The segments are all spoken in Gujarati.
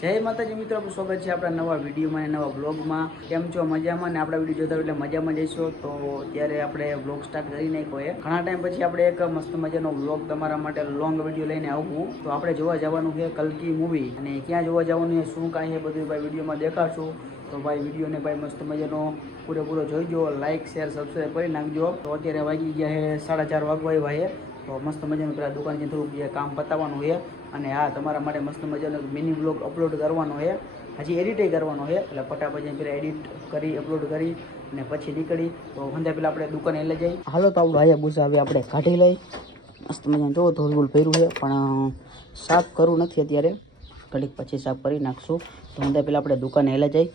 જય માતાજી મિત્રો સ્વાગત છે આપણા નવા વિડીયોમાં અને નવા બ્લોગમાં. કેમ છો? મજામાં? ને આપણા વીડિયો જોતા એટલે મજામાં જઈશો. તો અત્યારે આપણે બ્લોગ સ્ટાર્ટ કરી નાખ્યો એ ઘણા ટાઈમ પછી આપણે એક મસ્ત મજાનો બ્લોગ તમારા માટે લોંગ વીડિયો લઈને આવવું તો આપણે જોવા જવાનું છે કલ્કી મૂવી અને ક્યાં જોવા જવાનું છે, શું કાંઈ એ બધું ભાઈ વિડીયોમાં દેખાડશું. તો ભાઈ વિડીયોને ભાઈ મસ્ત મજાનો પૂરેપૂરો જોઈજો. લાઇક શેર સબસ્ક્રાઈબ કરી નાખજો. તો અત્યારે વાગી ગયા છે સાડા ચાર વાગવાય છે. તો મસ્ત મજાનું પેલા દુકાન જે થોડુંક કામ પતાવવાનું છે અને હા, તમારા માટે મસ્ત મજાનો મિની બ્લોગ અપલોડ કરવાનો છે. હજી એડિટે કરવાનો છે, એટલે ફટાફટ જઈને પેલા એડિટ કરી અપલોડ કરી અને પછી નીકળી. તો હંધા પેલા આપણે દુકાને લઈ જઈએ. હાલો તો આપણું આયા આવી હવે આપણે કાઢી લઈ મસ્ત મજાનું જો ધોલગુલ ભર્યું છે, પણ સાફ કરવું નથી અત્યારે. ઘડીક પછી સાફ કરી નાખશું. તો હંધા પહેલાં આપણે દુકાને લઈ જઈ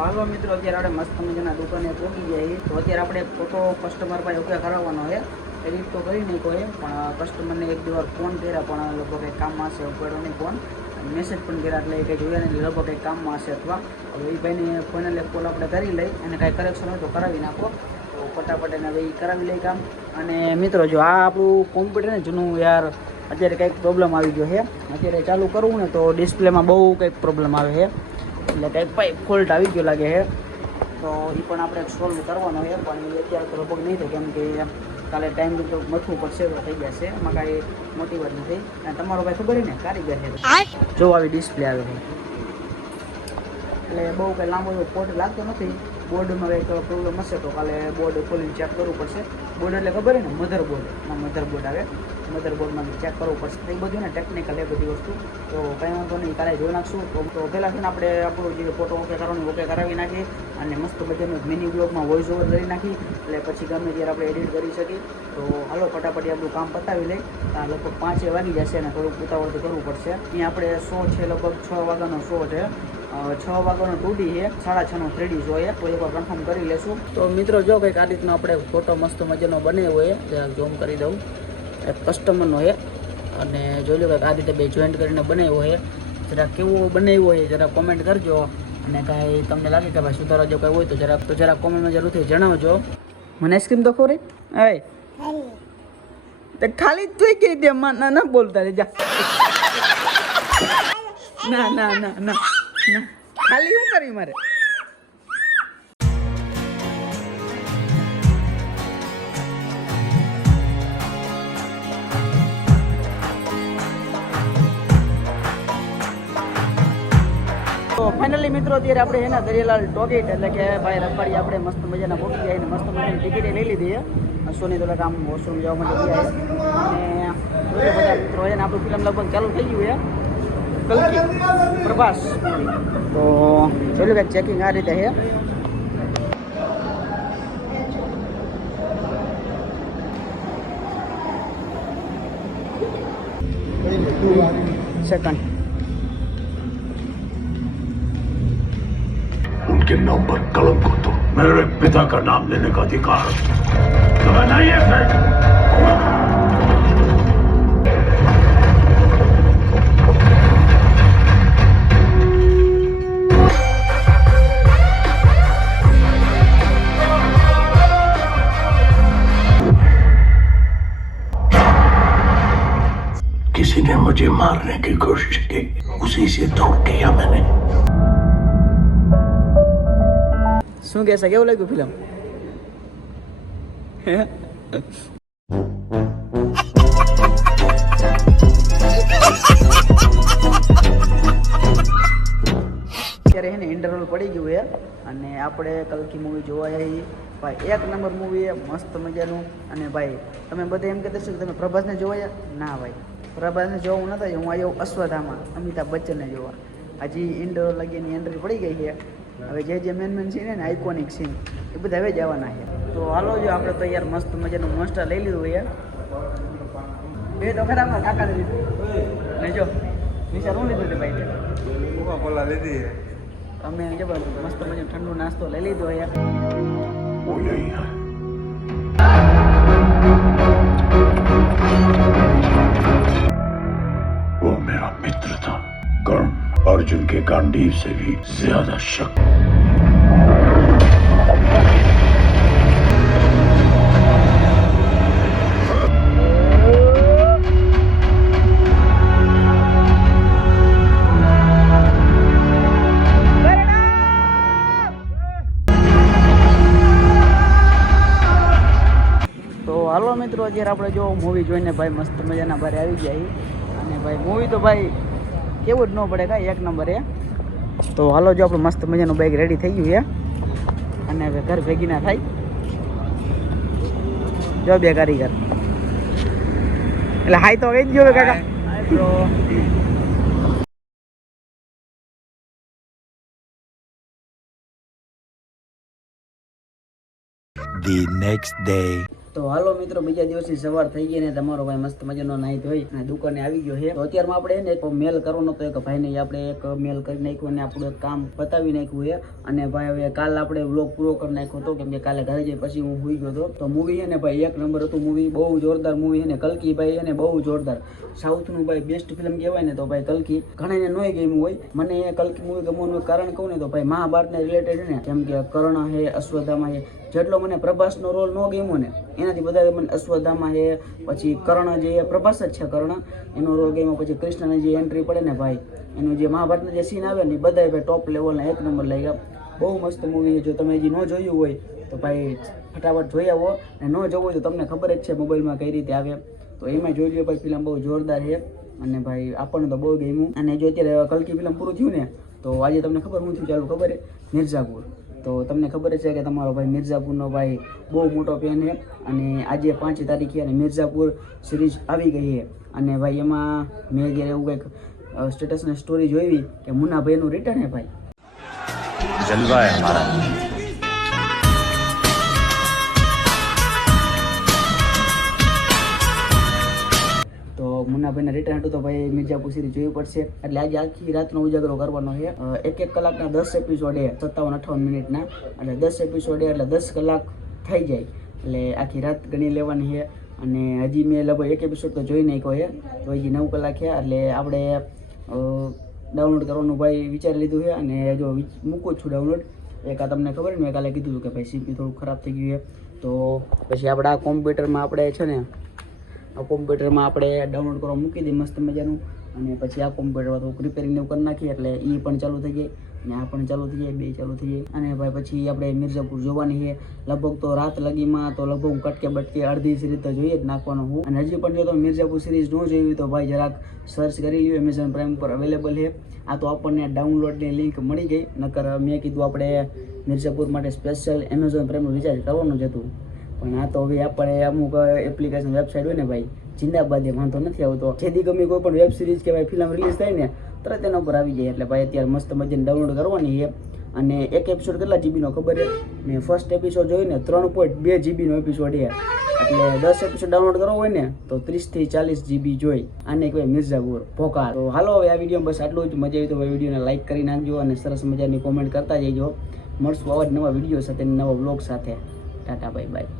હાલો મિત્રો, અત્યારે આપણે મસ્ત મજાના દુકાને પહોંચી જઈએ તો અત્યારે આપણે ફોટો કસ્ટમર પાસે ઓકે કરાવવાનો છે. એડિટ તો કરી નહીં કોઈ પણ કસ્ટમરને એક બે ફોન કર્યા, પણ લગભગ કંઈક કામમાં હશે, ઉપાડ્યો નહીં ફોન મેસેજ પણ કર્યા, એટલે કંઈ જોયા નહીં લગભગ કંઈક કામમાં હશે અથવા? હવે એ ભાઈને એક કોલ આપણે કરી લઈ અને કાંઈ કરેક્શન હોય તો કરાવી નાખો. તો ફટાફટ એને ભાઈ કરાવી લઈ કામ. અને મિત્રો, જો આ આપણું કોમ્પ્યુટર ને જૂનું યાર અત્યારે કંઈક પ્રોબ્લેમ આવી ગયો છે. અત્યારે ચાલુ કરવું ને તો ડિસ્પ્લેમાં બહુ કંઈક પ્રોબ્લેમ આવે છે. એટલે કંઈક પાઇપ ફોલ્ટ આવી ગયો લાગે છે. તો એ પણ આપણે સોલ્વ કરવાનો છે પણ એ અત્યારે તો લગભગ નહીં થાય કેમ કે કાલે ટાઈમ તો મથવું પડશે તો થઈ જશે. એમાં કાંઈ મોટી વાત નથી. અને તમારો ભાઈ ખબર ને કારીગર છે જો આવી ડિસ્પ્લે આવે છે. એટલે બહુ કંઈ લાંબો એવો પોટ લાગતો નથી. બોર્ડમાં કંઈક પ્રોબ્લેમ હશે તો કાલે બોર્ડ ખોલીને ચેક કરવું પડશે. બોર્ડ એટલે ખબર ને? મધર બોર્ડ મધર બોર્ડ આવે. મધર બોર્ડમાં ચેક કરવું પડશે. એ બધું ને ટેકનિકલ એ બધી વસ્તુ. તો કંઈ વાંધો નહીં, કાલે જોઈ નાખશું. તો પહેલાં છે ને આપણે આપણું જે ફોટો ઓકે કરવાનું ઓકે કરાવી નાખીએ અને મસ્ત મજાનું મિની બ્લોગમાં વોઇસ ઓવર કરી નાખી એટલે પછી ગમે ત્યારે આપણે એડિટ કરી શકીએ. તો હાલો, ફટાફટી આપણું કામ પતાવી લઈ આ લગભગ પાંચે વાગી જશે અને થોડુંક ઉતાવળથી કરવું પડશે. અહીંયા આપણે શો છે, લગભગ છ વાગ્યાનો શો છે. છ વાગ્યાનો ટુડી છે, સાડા છનો થ્રીડી છે તો એકવાર કન્ફર્મ કરી લેશું. તો મિત્રો, જો કંઈક આ રીતનો આપણે ફોટો મસ્ત મજાનો બનાવ્યો હોય જરાક ઝૂમ કરી દઉં. એક કસ્ટમરનો છે, અને જોઈ લો કંઈક આ રીતે બે જોઈન્ટ કરીને બનાવ્યો છે. જરાક કેવો બનાવ્યો હોય જરા કોમેન્ટ કરજો. અને કાંઈ તમને લાગે કે ભાઈ સુધારા જો કંઈ હોય તો જરાક તો જરાક કોમેન્ટમાં જરૂરથી જણાવજો. મને આઈસ્ક્રીમ તો ખોરી તે ખાલી તું કહી દે ના બોલતા જા ના ના ના ના. ખાલી શું કર્યું મારે. ફાઇનલી મિત્રો, અત્યારે આપણે એના દરિયાલાલ ટોગેટ એટલે કે ભાઈ રખવાડી આપણે મસ્ત મજાના બોકી જાય ને મસ્ત મજાની ટિકિટ લઈ લીધી સોની દોલત આમ વોશરૂમ જવા માટે અને બધા મિત્રો હોય ને, આપણું ફિલ્મ લગભગ ચાલુ થઈ ગયું છે. કલ્કી પ્રભાસ તો જોયું કે ચેકિંગ આ રીતે છે સેકન્ડ उनके नाम पर कलम को तो मेरे पिता का नाम लेने का अधिकार तुम्हें नहीं है किसी ने मुझे मारने की कोशिश की उसी से तो किया मैंने શું કહેશે કેવું લાગ્યું ફિલ્મ અત્યારે એને ઇન્ટરવલ પડી ગયું છે અને આપણે કલકી મૂવી જોવા આવી ભાઈ એક નંબર મૂવી છે મસ્ત મજાનું અને ભાઈ તમે બધા એમ કહેતા છો કે તમે પ્રભાસને જોવા ના ભાઈ પ્રભાસને જોવું નતા હું આવ્યો અશ્વધામાં અમિતાભ બચ્ચનને જોવા. હજી ઇન્ડોર લગીની એન્ટ્રી પડી ગઈ છે. હવે જે જે મેન મેન સીન છે ને આઇકોનિક સીન એ બધા હવે જવાના છે. તો હાલો જો આપણે તો યાર મસ્ત મજાનું મોન્સ્ટર લઈ લીધું યાર બે તો ખરા આપણા કાકાને લીધું. ને જો નિશાર હું લીધું છે ભાઈ? કોકા કોલા લીધી અમે જો મસ્ત મજાનો ઠંડુ નાસ્તો લઈ લીધો યાર अर्जुन के गांडीव से भी ज्यादा शक्ति મિત્રો, અત્યારે આપણે જો મૂવી જોઈને ભાઈ મસ્ત મજાના ભારે આવી જાય અને ભાઈ મૂવી તો ભાઈ કેવું જ ન પડે કાંઈ એક નંબર એ. તો હાલો જો આપણું મસ્ત મજાનું બાઇક રેડી થઈ ગયું છે. અને હવે ઘર ભેગી ના થાય. જો બે કારીગર. એટલે હાઈ તો કહી દો કાકા. Hi bro the next day. તો હાલો મિત્રો, બીજા દિવસની સવાર થઈ ગઈ ને તમારો ભાઈ મસ્ત મજાનો નાહી ધોઈ અને દુકાને આવી ગયો છે. તો અત્યારમાં આપણે એને એક મેલ કરવાનો તો એક ભાઈને આપણે એક મેલ કરી નાખ્યો અને આપણું કામ પતાવી નાખ્યું છે. અને ભાઈ હવે કાલ આપણે વ્લોગ પૂરો કરી નાખ્યો હતો. કેમ કે કાલે ઘરે જઈ પછી હું હોઈ ગયો હતો. તો મૂવી છે ને ભાઈ, એક નંબર હતું મૂવી બહુ જોરદાર મૂવી છે ને. કલકી ભાઈ છે ને બહુ જોરદાર. સાઉથનું ભાઈ બેસ્ટ ફિલ્મ કહેવાય ને તો ભાઈ કલકી. ઘણાને નોય ગમ્યું હોય. મને એ કલકી મૂવી ગમવાનું કારણ કહું ને તો ભાઈ મહાભારતને રિલેટેડ ને. જેમ કે કર્ણ છે, અશ્વત્થામા છે. જેટલો મને પ્રભાસનો રોલ ન ગમ્યો ને એનાથી વધારે મને અશ્વત્થામા છે, પછી કર્ણ જે પ્રભાસ જ છે કર્ણ. એનો રોલ ગમ્યો પછી કૃષ્ણની જે એન્ટ્રી પડે ને ભાઈ, એનું જે મહાભારતના જે સીન આવે ને, એ બધા ભાઈ ટોપ લેવલના એક નંબર લઈ ગયા. બહુ મસ્ત મૂવી છે. જો તમે હજી ન જોયું હોય, તો ભાઈ ફટાફટ જોઈ આવો. અને ન જોવું હોય તો તમને ખબર જ છે મોબાઈલમાં કઈ રીતે આવે. તો એમાં જોઈ લો ભાઈ ફિલ્મ બહુ જોરદાર છે. અને ભાઈ, આપણને તો બહુ ગમ્યું. અને જો અત્યારે કલકી ફિલ્મ પૂરું થયું ને, તો આજે તમને ખબર હું થયું, ચાલુ ખબર છે. મિર્ઝાપુર. તો તમને ખબર છે કે તમારો ભાઈ મિર્ઝાપુરનો ભાઈ બહુ મોટો ફેન છે અને આજે પાંચી તારીખે અને મિર્ઝાપુર સિરીઝ આવી ગઈ છે. અને ભાઈ, એમાં મેં ઘેર એવું કંઈક સ્ટેટસને સ્ટોરી જોઈવી કે મુન્નાભાઈનું રિટર્ન હે ભાઈ. જલવા હે નાના ભાઈના રિટર્ન હતું તો ભાઈ મિર્જાપુર સિરીઝ જોવી પડશે. એટલે આજે આખી રાતનો ઉજાગરો કરવાનો છે. એક એક કલાકના દસ એપિસોડે સત્તાવન અઠાવન મિનિટના. અને દસ એપિસોડે એટલે દસ કલાક થઈ જાય. એટલે આખી રાત ગણી લેવાની છે. અને હજી મેં લગભગ એક એપિસોડ તો જોઈ નાખ્યો છે. તો હજી નવ કલાક છે. એટલે આપણે ડાઉનલોડ કરવાનું ભાઈ વિચારી લીધું છે. અને જો મૂકું છું ડાઉનલોડ એક આ તમને ખબર મેં કાલે કીધું હતું કે ભાઈ સીપી થોડું ખરાબ થઈ ગયું છે. તો પછી આપણે આ કોમ્પ્યુટરમાં આપણે છે ને આ કોમ્પ્યુટરમાં આપણે ડાઉનલોડ કરવા મૂકી દઈએ મસ્ત મજાનું. અને પછી આ કોમ્પ્યુટરમાં થોડુંક રિપેરિંગ એવું કરી નાખીએ, એટલે એ પણ ચાલુ થઈ જાય અને આ પણ ચાલુ થઈ જાય બે ચાલુ થઈ જાય અને ભાઈ પછી આપણે મિર્ઝાપુર જોવાની છે. લગભગ તો રાત લગીમાં તો લગભગ હું કટકે બટકે અડધી સિરીઝ તો જોઈએ જ નાખવાનો હું. અને હજી પણ જો તમે મિર્ઝાપુર સિરીઝ ન જોઈ તો ભાઈ જરાક સર્ચ કરી લ્યો એમેઝોન પ્રાઇમ પર અવેલેબલ છે. આ તો આપણને ડાઉનલોડની લિંક મળી ગઈ, નકર મેં કીધું આપણે મિર્ઝાપુર માટે સ્પેશિયલ એમેઝોન પ્રાઇમનું રિચાર્જ કરવાનું જ હતું. પણ આ તો હવે આપણે અમુક એપ્લિકેશન વેબસાઇટ હોય ને ભાઈ, જિંદાબાદ વાંધો નથી આવતો. જેથી ગમે કોઈ પણ વેબ સિરીઝ કે ભાઈ ફિલ્મ રિલીઝ થાય ને, તરત એના ઉપર આવી જાય. એટલે ભાઈ અત્યારે મસ્ત મજાને ડાઉનલોડ કરવાની છે. અને એક એપિસોડ કેટલા જીબીનો ખબર છે? મેં ફર્સ્ટ એપિસોડ જોઈને ત્રણ પોઈન્ટ બે જીબીનો એપિસોડ છે. એટલે દસ એપિસોડ ડાઉનલોડ કરવો હોય ને, તો ત્રીસથી ચાલીસ જીબી જોઈ. આને કહેવાય મિર્ઝાપુર ભોકાર તો હાલો હવે આ વીડિયો બસ આટલું જ. મજા આવી તો વિડીયોને લાઈક કરી નાખજો અને સરસ મજાની કોમેન્ટ કરતા જઈજો મળશું આવા જ નવા વીડિયો સાથે નવા બ્લોગ સાથે. Tata bye bye